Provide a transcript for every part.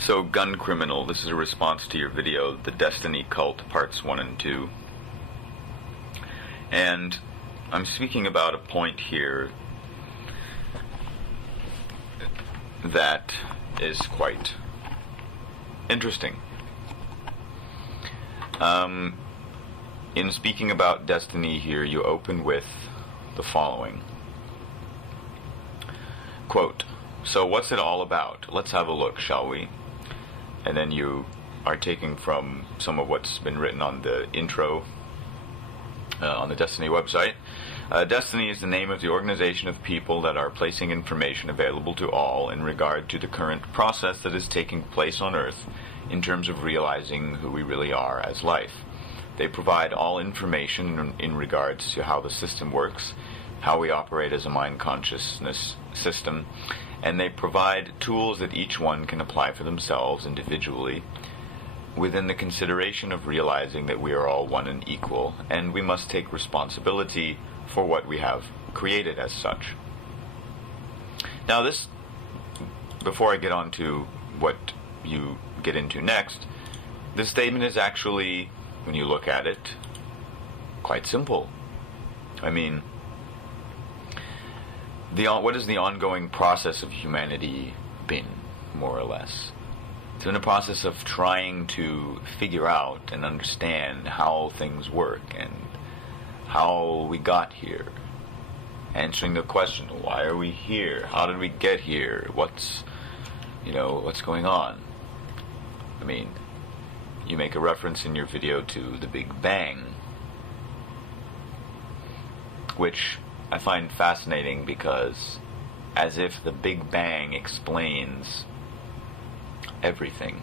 So, Gun Criminal, this is a response to your video, The Destiny Cult, Parts 1 and 2. And I'm speaking about a point here that is quite interesting. In speaking about Destiny here, you open with the following. Quote, "So what's it all about? Let's have a look, shall we?" And then you are taking from some of what's been written on the intro on the Destiny website. Destiny is the name of the organization of people that are placing information available to all in regard to the current process that is taking place on Earth in terms of realizing who we really are as life. They provide all information in regards to how the system works, how we operate as a mind consciousness system, and they provide tools that each one can apply for themselves individually within the consideration of realizing that we are all one and equal, and we must take responsibility for what we have created as such. Now this, before I get on to what you get into next, this statement is actually, when you look at it, quite simple. I mean, what has the ongoing process of humanity been, more or less? It's been a process of trying to figure out and understand how things work and how we got here. Answering the question, why are we here? How did we get here? What's going on? I mean, you make a reference in your video to the Big Bang, which I find fascinating because as if the Big Bang explains everything,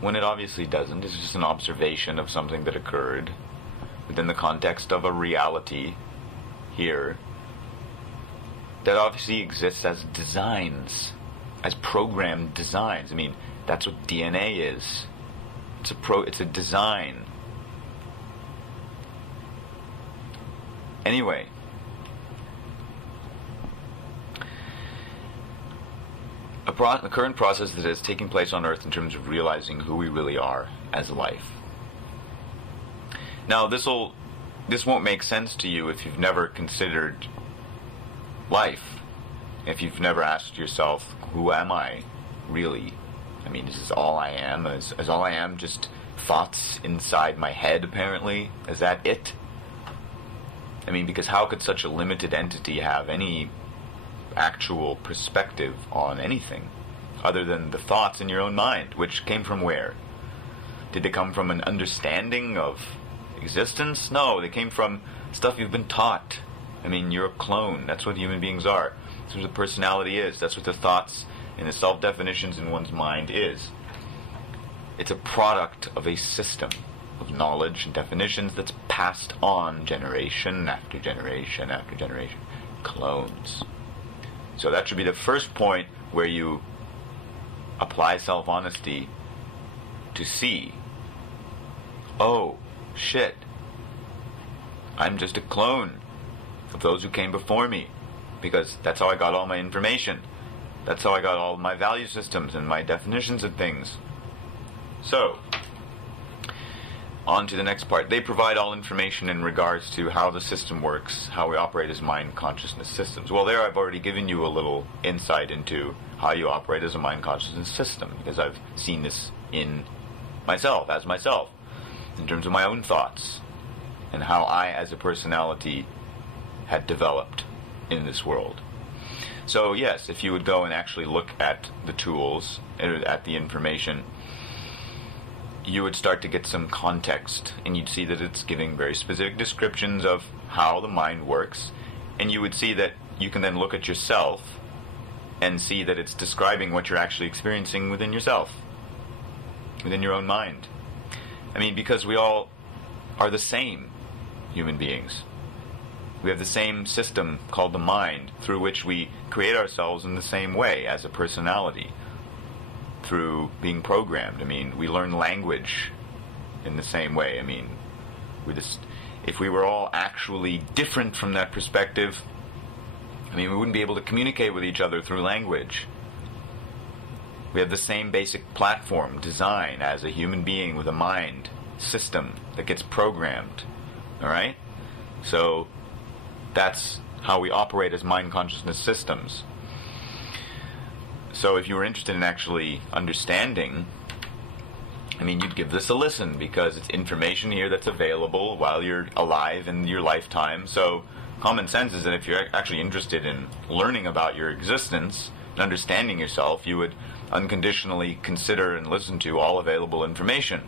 when it obviously doesn't. It's just an observation of something that occurred within the context of a reality here that obviously exists as designs, as programmed designs. I mean, that's what DNA is. It's a design. Anyway, the current process that is taking place on Earth in terms of realizing who we really are as life. Now, this won't make sense to you if you've never considered life. If you've never asked yourself, who am I really? I mean, is this all I am? Is all I am just thoughts inside my head, apparently? Is that it? I mean, because how could such a limited entity have any actual perspective on anything other than the thoughts in your own mind, which came from where? Did they come from an understanding of existence? No, they came from stuff you've been taught. I mean, you're a clone. That's what human beings are. That's what the personality is. That's what the thoughts and the self-definitions in one's mind is. It's a product of a system of knowledge and definitions that's passed on generation after generation after generation. Clones. So that should be the first point where you apply self-honesty to see, oh, shit, I'm just a clone of those who came before me, because that's how I got all my information. That's how I got all my value systems and my definitions of things. So, on to the next part. They provide all information in regards to how the system works, how we operate as mind consciousness systems. Well, there I've already given you a little insight into how you operate as a mind consciousness system, because I've seen this in myself, as myself, in terms of my own thoughts, and how I, as a personality, had developed in this world. So yes, if you would go and actually look at the tools, at the information, you would start to get some context, and you'd see that it's giving very specific descriptions of how the mind works, and you would see that you can then look at yourself and see that it's describing what you're actually experiencing within yourself, within your own mind. I mean, because we all are the same human beings. We have the same system called the mind, through which we create ourselves in the same way as a personality, through being programmed. I mean, we learn language in the same way. I mean, if we were all actually different from that perspective, I mean, we wouldn't be able to communicate with each other through language. We have the same basic platform design as a human being with a mind system that gets programmed. All right? So that's how we operate as mind consciousness systems. So if you were interested in actually understanding, I mean, you'd give this a listen, because it's information here that's available while you're alive in your lifetime. So common sense is that if you're actually interested in learning about your existence and understanding yourself, you would unconditionally consider and listen to all available information.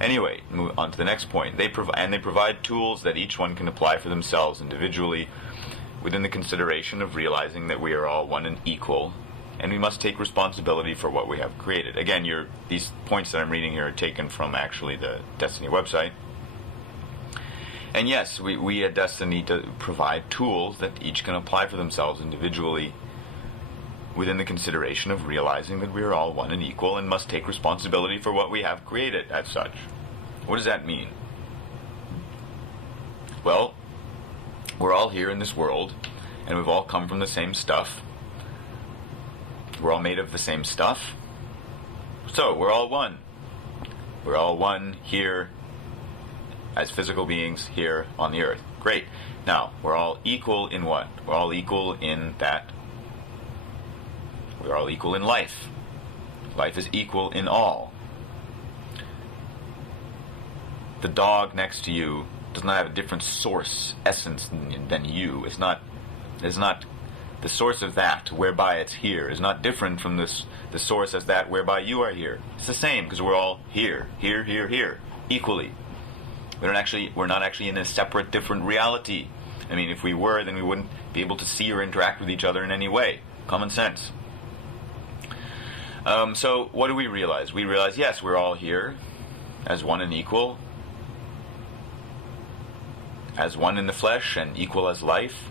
Anyway, move on to the next point. They provide tools that each one can apply for themselves individually within the consideration of realizing that we are all one and equal, and we must take responsibility for what we have created. Again, these points that I'm reading here are taken from actually the Desteni website. And yes, we at Destiny provide tools that each can apply for themselves individually within the consideration of realizing that we are all one and equal and must take responsibility for what we have created as such. What does that mean? Well, we're all here in this world, and we've all come from the same stuff. We're all made of the same stuff. So, we're all one. We're all one here as physical beings here on the earth. Great. Now, we're all equal in what? We're all equal in that we're all equal in life. Life is equal in all. The dog next to you does not have a different source, essence than you. It's not the source of that whereby it's here is not different from the source as that whereby you are here. It's the same, because we're all here, equally. We're not actually in a separate, different reality. I mean, if we were, then we wouldn't be able to see or interact with each other in any way. Common sense. So what do we realize? We realize, yes, we're all here as one and equal, as one in the flesh and equal as life,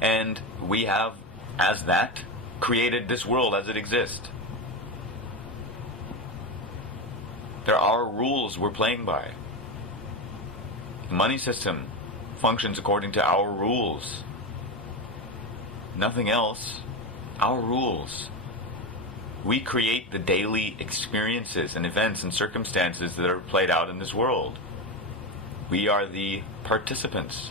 and we have, as that, created this world as it exists. There are rules we're playing by. The money system functions according to our rules. Nothing else. Our rules. We create the daily experiences and events and circumstances that are played out in this world. We are the participants.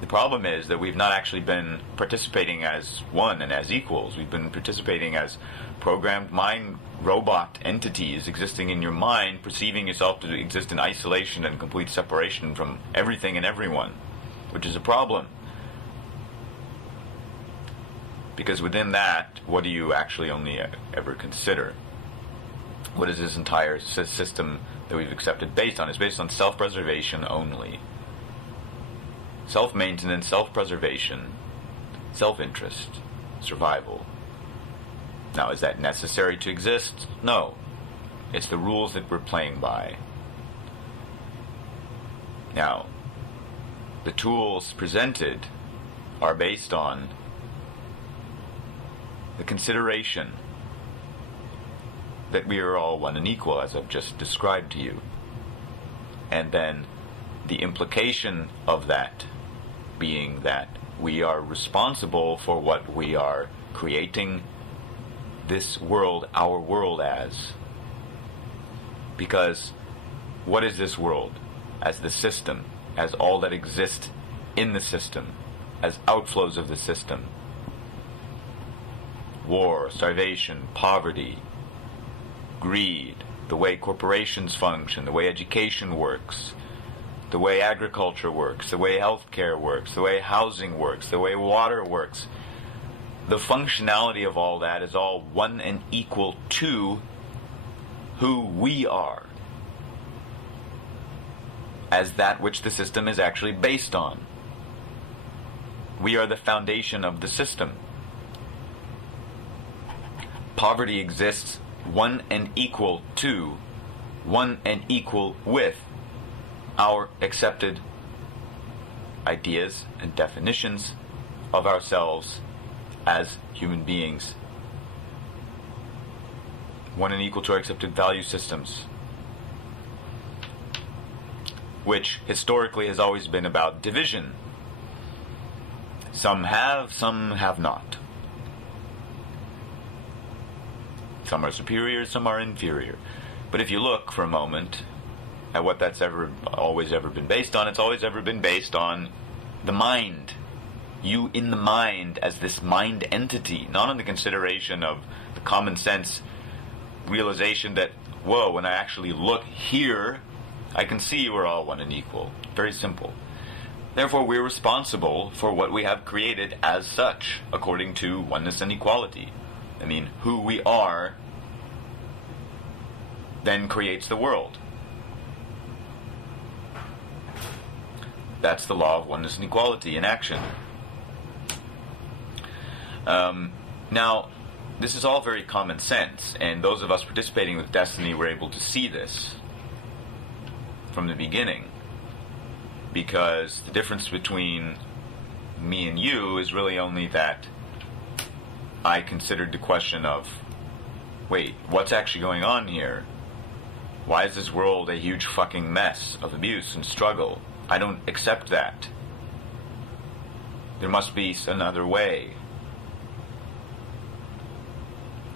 The problem is that we've not actually been participating as one and as equals. We've been participating as programmed mind robot entities existing in your mind, perceiving yourself to exist in isolation and complete separation from everything and everyone, which is a problem. Because within that, what do you actually only ever consider? What is this entire system that we've accepted based on? It's based on self-preservation only. Self-maintenance, self-preservation, self-interest, survival. Now, is that necessary to exist? No. It's the rules that we're playing by. Now, the tools presented are based on the consideration that we are all one and equal, as I've just described to you. And then the implication of that being that we are responsible for what we are creating this world, our world, as. Because what is this world? As the system, as all that exists in the system, as outflows of the system. War, starvation, poverty, greed, the way corporations function, the way education works, the way agriculture works, the way healthcare works, the way housing works, the way water works. The functionality of all that is all one and equal to who we are, as that which the system is actually based on. We are the foundation of the system. Poverty exists one and equal to, one and equal with our accepted ideas and definitions of ourselves as human beings. One and equal to our accepted value systems, which historically has always been about division. Some have not. Some are superior, some are inferior. But if you look for a moment at what that's always ever been based on, it's always ever been based on the mind. You in the mind as this mind entity, not on the consideration of the common sense realization that, whoa, when I actually look here, I can see we're all one and equal. Very simple. Therefore, we're responsible for what we have created as such, according to oneness and equality. I mean, who we are then creates the world. That's the law of oneness and equality in action. Now, this is all very common sense, and those of us participating with Desteni were able to see this from the beginning, because the difference between me and you is really only that I considered the question of, wait, what's actually going on here? Why is this world a huge fucking mess of abuse and struggle? I don't accept that. There must be another way.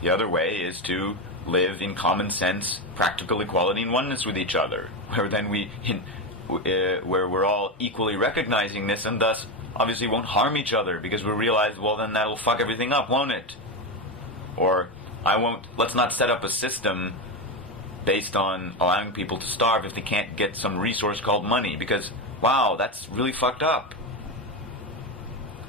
The other way is to live in common sense, practical equality and oneness with each other, where then where we're all equally recognizing this, and thus obviously won't harm each other, because we realize, well, then that'll fuck everything up, won't it? Or let's not set up a system based on allowing people to starve if they can't get some resource called money, because, wow, that's really fucked up.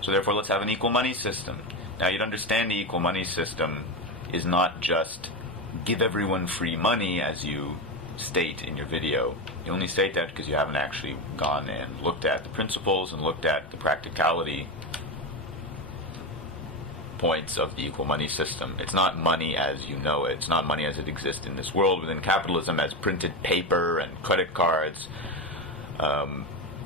So therefore, let's have an equal money system. Now, you'd understand the equal money system is not just give everyone free money, as you state in your video. You only state that because you haven't actually gone and looked at the principles and looked at the practicality points of the equal money system. It's not money as you know it. It's not money as it exists in this world within capitalism as printed paper and credit cards,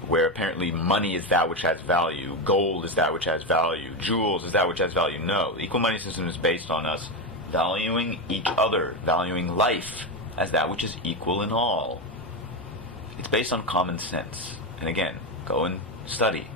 where apparently money is that which has value, gold is that which has value, jewels is that which has value. No, the equal money system is based on us valuing each other, valuing life as that which is equal in all. It's based on common sense. And again, go and study.